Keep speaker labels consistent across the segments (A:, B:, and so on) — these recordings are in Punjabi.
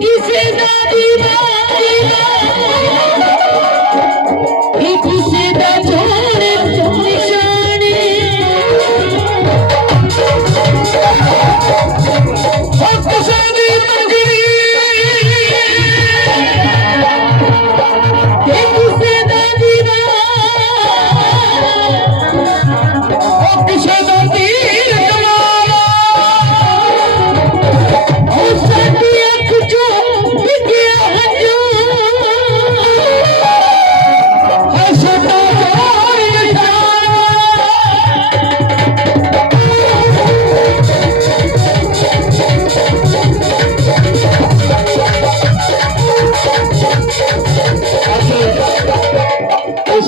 A: किसे दादी दादी दादी किसे ਉਹ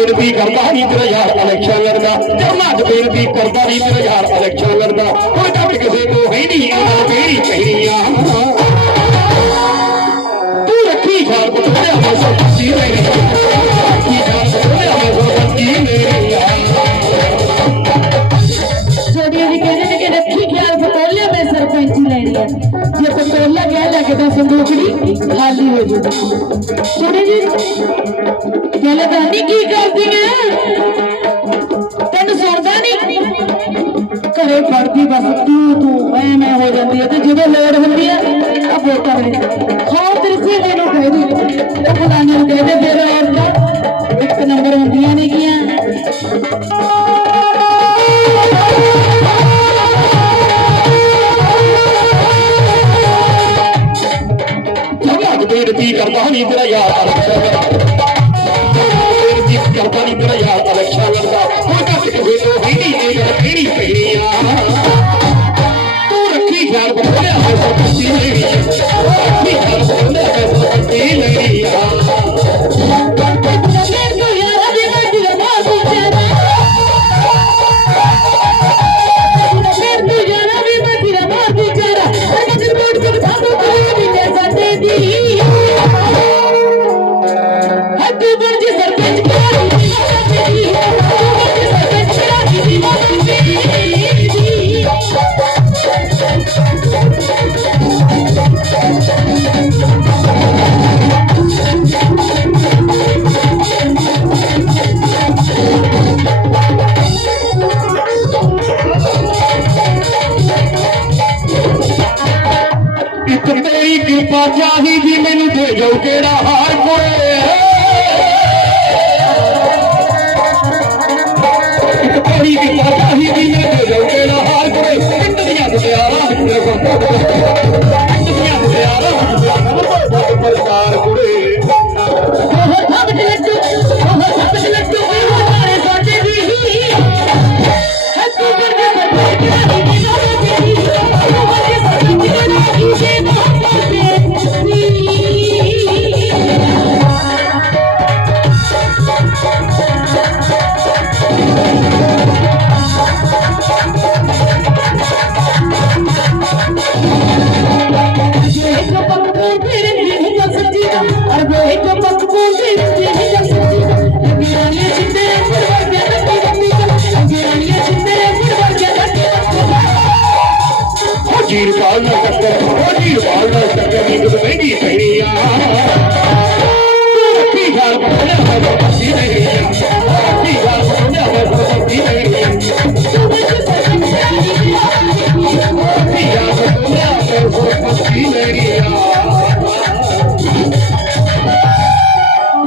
B: ਬੇਨਤੀ ਕਰਦਾ ਨਹੀਂ ਤੇਰਾ ਯਾਰ ਇਲੈਕਸ਼ਨ ਲੜਦਾ ਜਮਾਤ ਬੇਨਤੀ ਕਰਦਾ ਨਹੀਂ ਤੇਰਾ ਯਾਰ ਇਲੈਕਸ਼ਨ ਲੜਦਾ ਹੁਣ ਤਾਂ ਵੀ ਕਿਸੇ ਤੋਂ ਹੈ ਨਹੀਂ ਇਹਨਾਂ ਕਿਹੜੀ ਚਾਹੀਦੀਆਂ
A: ਸੰਦੂਕੜੀ ਖਾਲੀ ਹੋ ਜੂਗੀ ਛੋਟੀ ਜੀ ਗੱਲ ਦਾਨੀ ਕੀ ਕਰਦੀ ਹੈ ਤੈਨੂੰ ਸੁਣਦਾ ਨਹੀਂ ਘਰੇ ਪੜਦੀ ਬਸ, ਤੂੰ ਤੂੰ, ਐ ਮੈਂ ਹੋ ਜਾਂਦੀ ਹੈ। ਤੇ ਜਦੋਂ ਲੋੜ ਹੁੰਦੀ ਹੈ ਆ ਵੋਟਾਂ ਵੇਲੇ ਖਾਓ ਤੇਰੀ ਨੂੰ ਕਹਿ ਦੇ। ਉਹ ਫਲਾਣੇ ਨੂੰ ਕਹਿ ਦੇ
B: की करता हूँ इधर यार ਇੱਕ ਤੇਰੀ ਕਿਰਪਾ ਚਾਹੀਦੀ ਮੈਨੂੰ ਦੇ ਜਾਓ ਕਿਹੜਾ ਹਾਰ ਕੋਏ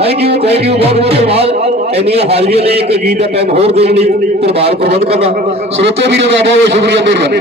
B: ਥੈਂਕ ਯੂ ਥੈਂਕ ਯੂ ਬਹੁਤ ਬਹੁਤ ਧੰਨਵਾਦ ਇੰਨੀਆਂ ਹਾਜ਼ਰੀਆਂ ਨੇ ਇੱਕ ਗੀਤ ਦਾ ਟਾਈਮ ਹੋਰ ਦੇਣ ਲਈ ਦਰਬਾਰ ਪ੍ਰਬੰਧ ਕਰਨਾ ਸਰੋਤੇ ਵੀਰੋ ਦਾ ਬਹੁਤ ਬਹੁਤ ਸ਼ੁਕਰੀਆ ਮਿਹਰਬਾਨੀ